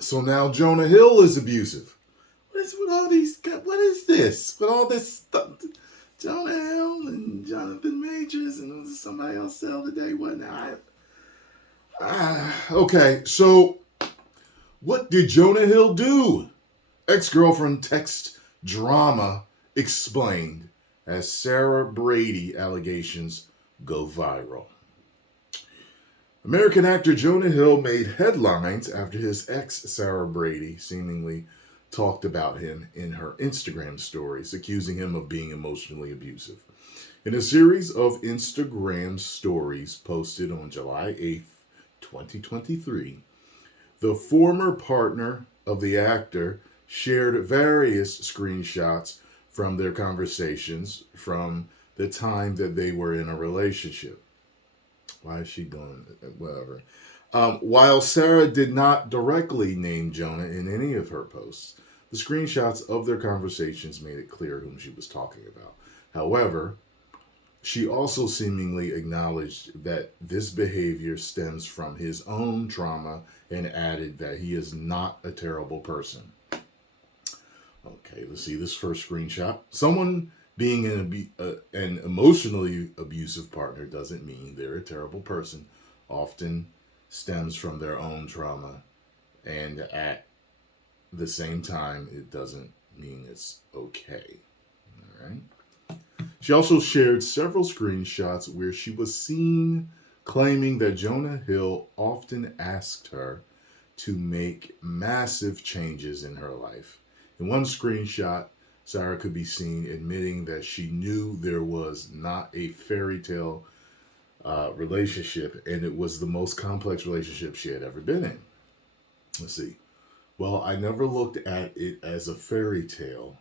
So now Jonah Hill is abusive. What is with all these? What is this? With all this stuff? Jonah Hill and Jonathan Majors and somebody else the other day. What now? Okay, so what did Jonah Hill do? Ex-girlfriend text drama explained as Sarah Brady allegations go viral. American actor Jonah Hill made headlines after his ex, Sarah Brady, seemingly talked about him in her Instagram stories, accusing him of being emotionally abusive. In a series of Instagram stories posted on July 8th, 2023, the former partner of the actor shared various screenshots from their conversations from the time that they were in a relationship. Why is she doing it? Whatever. While Sarah did not directly name Jonah in any of her posts, the screenshots of their conversations made it clear whom she was talking about. However, she also seemingly acknowledged that this behavior stems from his own trauma and added that he is not a terrible person. Okay, let's see this first screenshot. Someone being an emotionally abusive partner doesn't mean they're a terrible person. Often stems from their own trauma, and at the same time, it doesn't mean it's okay. All right. She also shared several screenshots where she was seen claiming that Jonah Hill often asked her to make massive changes in her life. In one screenshot, Sarah could be seen admitting that she knew there was not a fairy tale relationship, and it was the most complex relationship she had ever been in. Let's see. Well, I never looked at it as a fairy tale,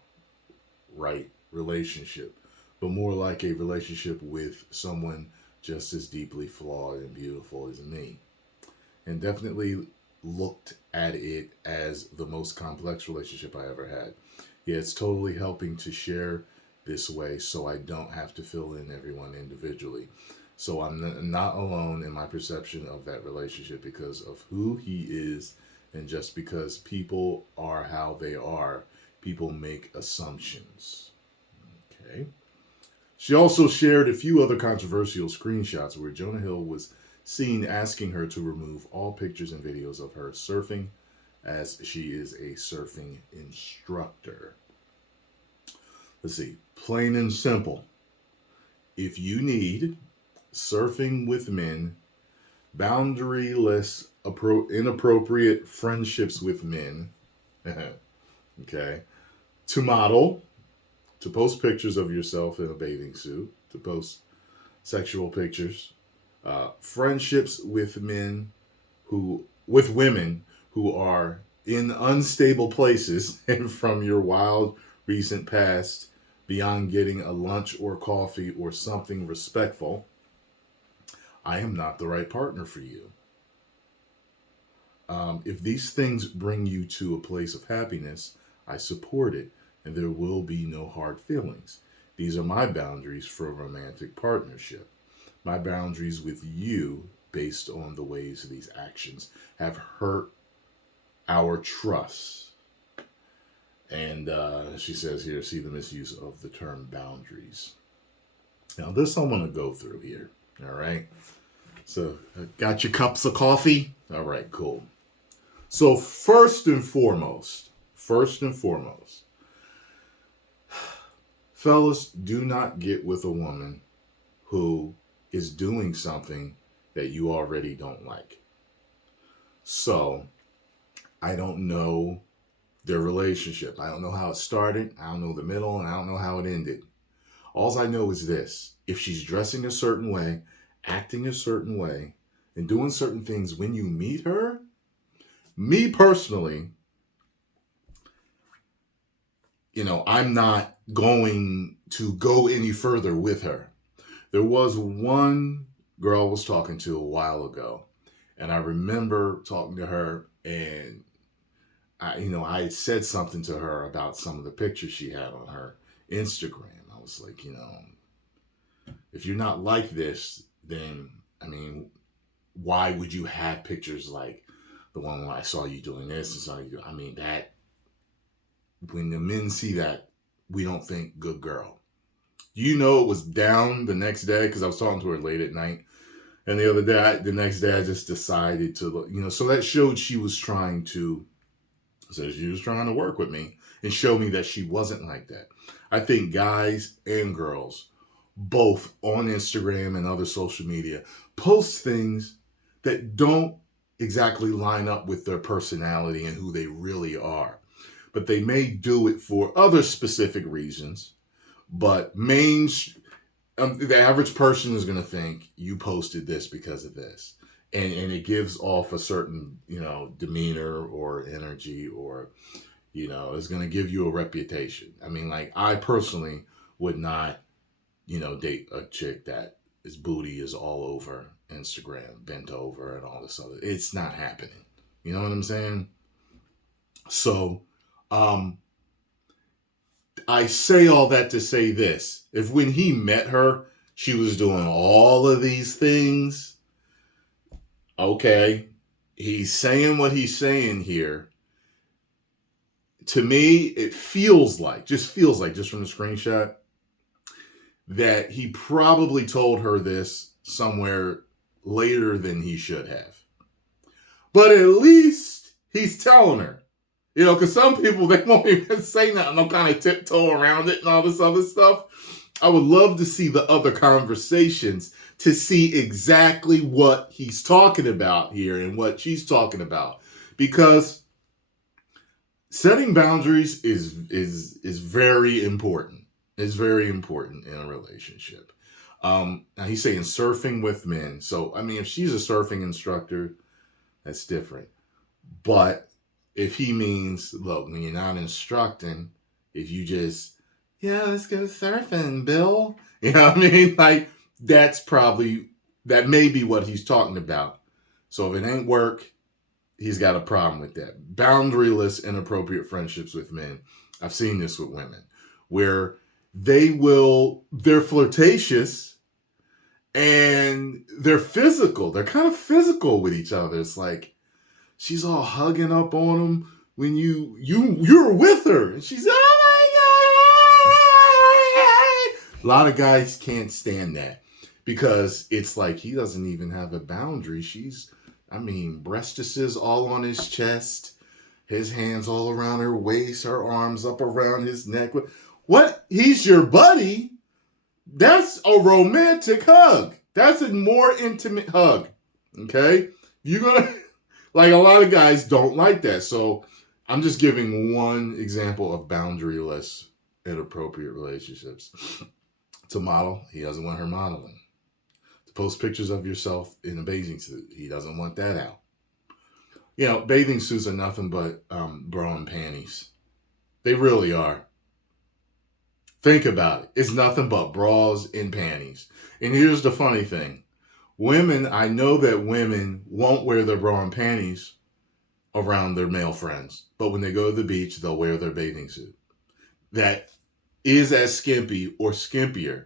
right, relationship, but more like a relationship with someone just as deeply flawed and beautiful as me. And definitely looked at it as the most complex relationship I ever had. Yeah, it's totally helping to share this way so I don't have to fill in everyone individually. So I'm not alone in my perception of that relationship because of who he is, and just because people are how they are, people make assumptions. Okay. She also shared a few other controversial screenshots where Jonah Hill was seen asking her to remove all pictures and videos of her surfing, as she is a surfing instructor. Let's see, plain and simple. If you need surfing with men, boundaryless, inappropriate friendships with men, okay, to model, to post pictures of yourself in a bathing suit, to post sexual pictures, friendships with with women who are in unstable places and from your wild recent past, beyond getting a lunch or coffee or something respectful, I am not the right partner for you. If these things bring you to a place of happiness, I support it, and there will be no hard feelings. These are my boundaries for a romantic partnership. My boundaries with you, based on the ways these actions have hurt our trust. And she says here, see the misuse of the term boundaries. Now, this I want to go through here. All right. So, got your cups of coffee? All right, cool. So, first and foremost, fellas, do not get with a woman who is doing something that you already don't like. So, I don't know their relationship. I don't know how it started. I don't know the middle, and I don't know how it ended. All I know is this. If she's dressing a certain way, acting a certain way, and doing certain things when you meet her, me personally, I'm not going to go any further with her. There was one girl I was talking to a while ago, and I remember talking to her, and I had said something to her about some of the pictures she had on her Instagram. I was like, if you're not like this, then, why would you have pictures like The one where I saw you doing this and saw you. I mean, that when the men see that, we don't think good girl. You know, it was down the next day because I was talking to her late at night. And the next day, I just decided to, so that showed she was trying to work with me and show me that she wasn't like that. I think guys and girls, both on Instagram and other social media, post things that don't exactly line up with their personality and who they really are. But they may do it for other specific reasons. But the average person is going to think you posted this because of this. And it gives off a certain, demeanor or energy, or, it's going to give you a reputation. I mean, like, I personally would not, date a chick that his booty is all over Instagram, bent over and all this other. It's not happening. You know what I'm saying? So, I say all that to say this. If when he met her, she was doing all of these things, okay, he's saying what he's saying here. To me, it just from the screenshot, that he probably told her this somewhere later than he should have. But at least he's telling her. Because some people, they won't even say nothing. They'll kind of tiptoe around it and all this other stuff. I would love to see the other conversations to see exactly what he's talking about here and what she's talking about. Because setting boundaries is very important. It's very important in a relationship. Now he's saying surfing with men. So, I mean, if she's a surfing instructor, that's different. But if he means, look, when you're not instructing, if you just, let's go surfing, Bill. You know what I mean? Like, that may be what he's talking about. So if it ain't work, he's got a problem with that. Boundaryless, inappropriate friendships with men. I've seen this with women, where they're flirtatious and they're physical. They're kind of physical with each other. It's like, she's all hugging up on him when you're with her. And she's, oh my God. A lot of guys can't stand that because it's like he doesn't even have a boundary. Breastises all on his chest, his hands all around her waist, her arms up around his neck. What? He's your buddy? That's a romantic hug. That's a more intimate hug. Okay? You're going to... Like, a lot of guys don't like that. So I'm just giving one example of boundaryless, inappropriate relationships. To model, he doesn't want her modeling. To post pictures of yourself in a bathing suit, he doesn't want that out. Bathing suits are nothing but bra and panties. They really are. Think about it. It's nothing but bras and panties. And here's the funny thing. I know that women won't wear their bra and panties around their male friends. But when they go to the beach, they'll wear their bathing suit. That is as skimpy or skimpier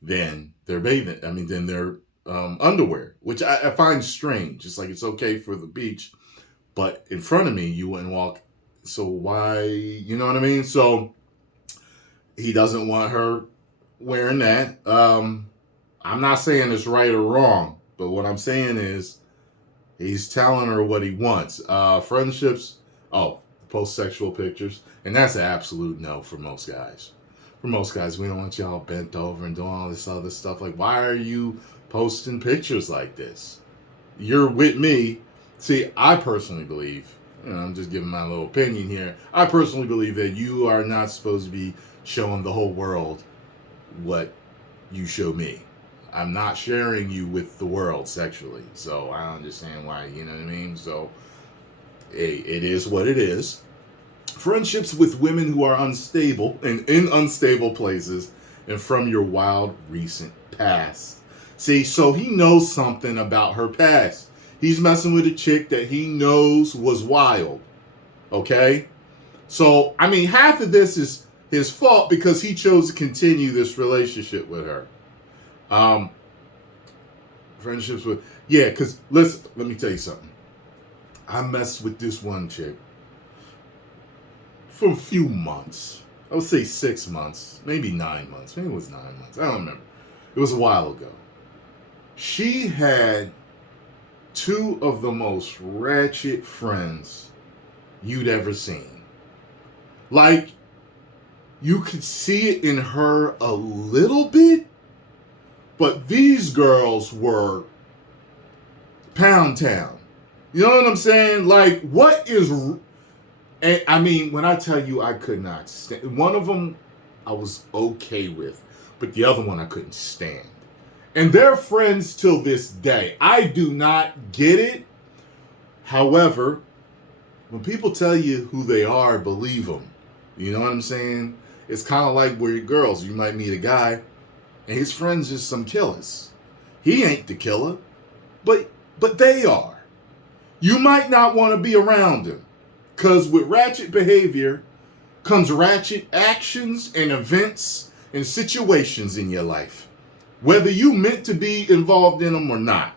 than their underwear, which I find strange. It's like, it's okay for the beach, but in front of me, you wouldn't walk. So why, you know what I mean? So he doesn't want her wearing that. I'm not saying it's right or wrong, but what I'm saying is he's telling her what he wants. Friendships, post sexual pictures, and that's an absolute no for most guys. For most guys, we don't want y'all bent over and doing all this other stuff. Like, why are you posting pictures like this? You're with me. See, I personally believe, I'm just giving my little opinion here. I personally believe that you are not supposed to be showing the whole world what you show me. I'm not sharing you with the world sexually. So I don't understand why, you know what I mean? So it is what it is. Friendships with women who are unstable and in unstable places and from your wild recent past. See, so he knows something about her past. He's messing with a chick that he knows was wild. Okay? So, half of this is his fault because he chose to continue this relationship with her. Friendships with, because listen, let me tell you something. I messed with this one chick for a few months. I would say 6 months, maybe 9 months. Maybe it was 9 months. I don't remember. It was a while ago. She had two of the most ratchet friends you'd ever seen. Like, you could see it in her a little bit, but these girls were Pound Town. You know what I'm saying? Like, what is... And I mean, when I tell you I could not stand... One of them I was okay with, but the other one I couldn't stand. And they're friends till this day. I do not get it. However, when people tell you who they are, believe them. You know what I'm saying? It's kind of like where girls, you might meet a guy, and his friends is some killers. He ain't the killer, but they are. You might not want to be around him, because with ratchet behavior comes ratchet actions and events and situations in your life, whether you meant to be involved in them or not.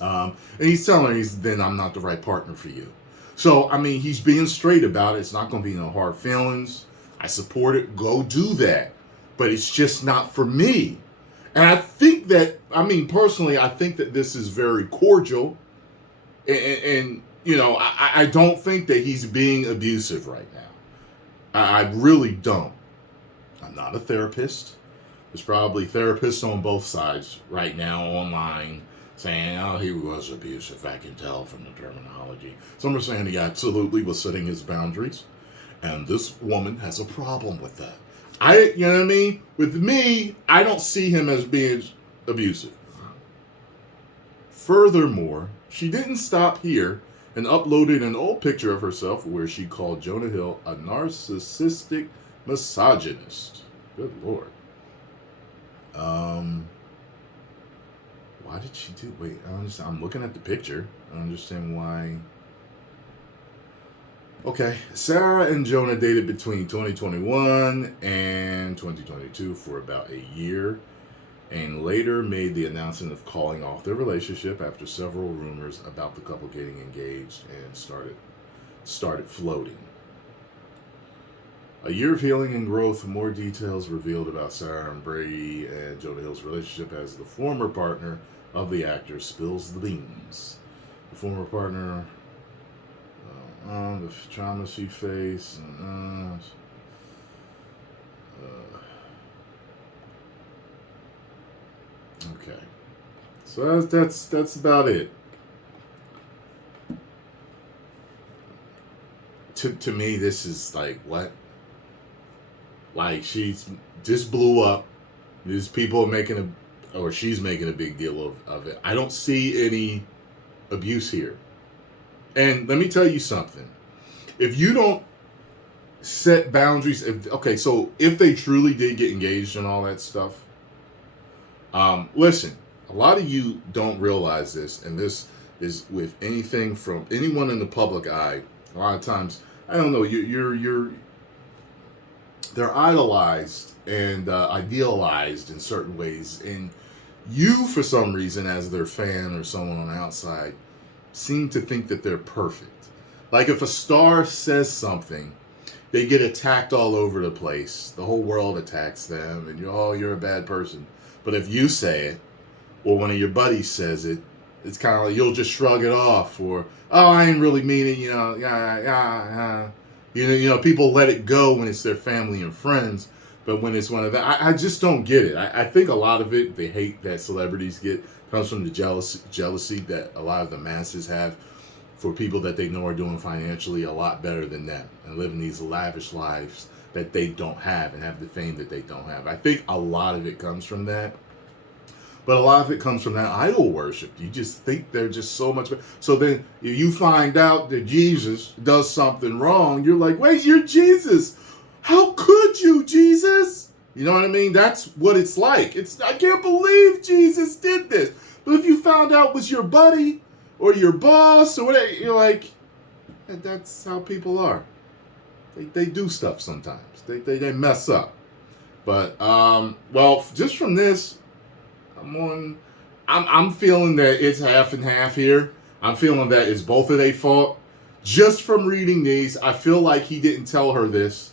And he's telling her, then I'm not the right partner for you. So, I mean, he's being straight about it. It's not going to be no hard feelings. I support it. Go do that. But it's just not for me. And I think that, I mean, personally, I think that this is very cordial. And you know, I don't think that he's being abusive right now. I really don't. I'm not a therapist. There's probably therapists on both sides right now online saying, oh, he was abusive. I can tell from the terminology. Some are saying he absolutely was setting his boundaries. And this woman has a problem with that. You know what I mean? With me, I don't see him as being abusive. Furthermore, she didn't stop here and uploaded an old picture of herself where she called Jonah Hill a narcissistic misogynist. Good Lord. Why did she do... Wait, I'm looking at the picture. I don't understand why... Okay, Sarah and Jonah dated between 2021 and 2022 for about a year, and later made the announcement of calling off their relationship after several rumors about the couple getting engaged and started floating. A year of healing and growth, more details revealed about Sarah and Brady and Jonah Hill's relationship as the former partner of the actor spills the beans. The former partner, the trauma she faced, okay. So that's about it. To me, this is like, what? Like, she's just blew up. These people are she's making a big deal of it. I don't see any abuse here. And let me tell you something. If you don't set boundaries, so if they truly did get engaged and all that stuff, listen, a lot of you don't realize this, and this is with anything from anyone in the public eye. A lot of times, I don't know, they're idolized and idealized in certain ways, and you, for some reason, as their fan or someone on the outside, seem to think that they're perfect. Like, if a star says something, they get attacked all over the place. The whole world attacks them, and you're a bad person. But if you say it, or one of your buddies says it, it's kind of like you'll just shrug it off, or, oh, I ain't really mean it, You know, people let it go when it's their family and friends, but when it's one of them, I just don't get it. I think a lot of it, the hate that celebrities get, comes from the jealousy that a lot of the masses have for people that they know are doing financially a lot better than them and living these lavish lives that they don't have and have the fame that they don't have. I think a lot of it comes from that. But a lot of it comes from that idol worship. You just think they're just so much better. So then if you find out that Jesus does something wrong, you're like, wait, you're Jesus. How could you, Jesus? You know what I mean? That's what it's like. I can't believe Jesus did this. But if you found out it was your buddy or your boss or whatever, you're like, that's how people are. They do stuff sometimes. They mess up. But, well, just from this, I'm feeling that it's half and half here. I'm feeling that it's both of their fault. Just from reading these, I feel like he didn't tell her this,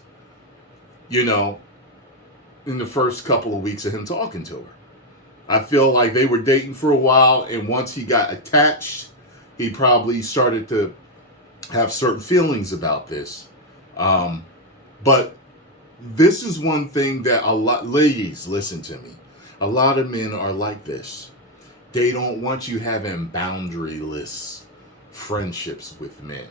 you know, in the first couple of weeks of him talking to her. I feel like they were dating for a while, and once he got attached, he probably started to have certain feelings about this. But this is one thing that a lot, ladies, listen to me. A lot of men are like this. They don't want you having boundaryless friendships with men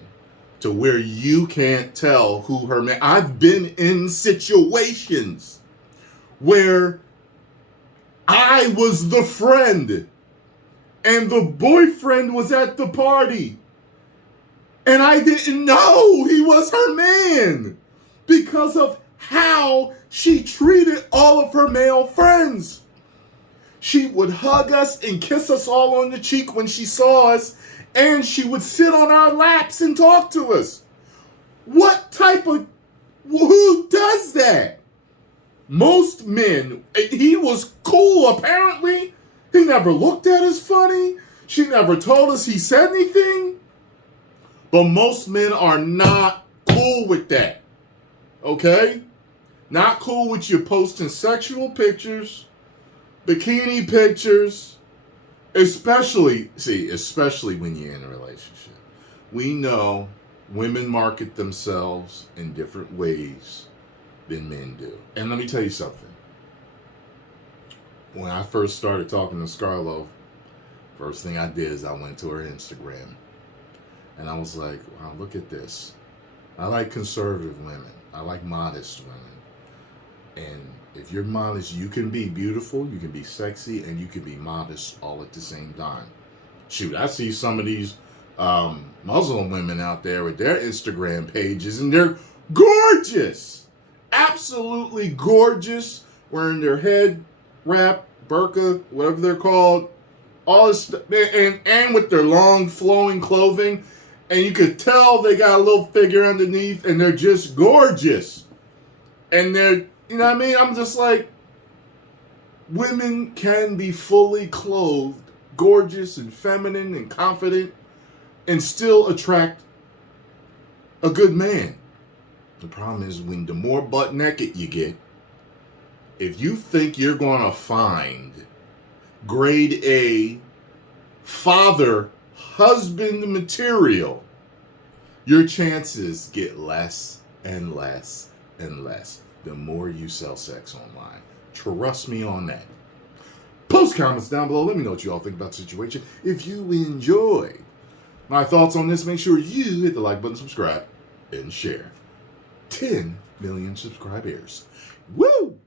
to where you can't tell who her man. I've been in situations where I was the friend and the boyfriend was at the party and I didn't know he was her man because of how she treated all of her male friends. She would hug us and kiss us all on the cheek when she saw us, and she would sit on our laps and talk to us. What type of... Who does that? Most men, he was cool apparently. He never looked at us funny. She never told us he said anything. But most men are not cool with that. Okay? Not cool with you posting sexual pictures, bikini pictures, especially when you're in a relationship. We know women market themselves in different ways than men do. And let me tell you something. When I first started talking to Scarlo, first thing I did is I went to her Instagram. And I was like, wow, look at this. I like conservative women. I like modest women. And if you're modest, you can be beautiful, you can be sexy, and you can be modest all at the same time. Shoot, I see some of these Muslim women out there with their Instagram pages, and they're gorgeous. Absolutely gorgeous. Wearing their head wrap, burqa, whatever they're called. All this stuff, and with their long flowing clothing. And you could tell they got a little figure underneath, and they're just gorgeous. And they're, you know what I mean? I'm just like, women can be fully clothed, gorgeous and feminine and confident, and still attract a good man. The problem is when the more butt naked you get, if you think you're going to find grade A father husband material, your chances get less and less and less the more you sell sex online. Trust me on that. Post comments down below. Let me know what you all think about the situation. If you enjoy my thoughts on this, make sure you hit the like button, subscribe, and share. 10 million subscribers. Woo!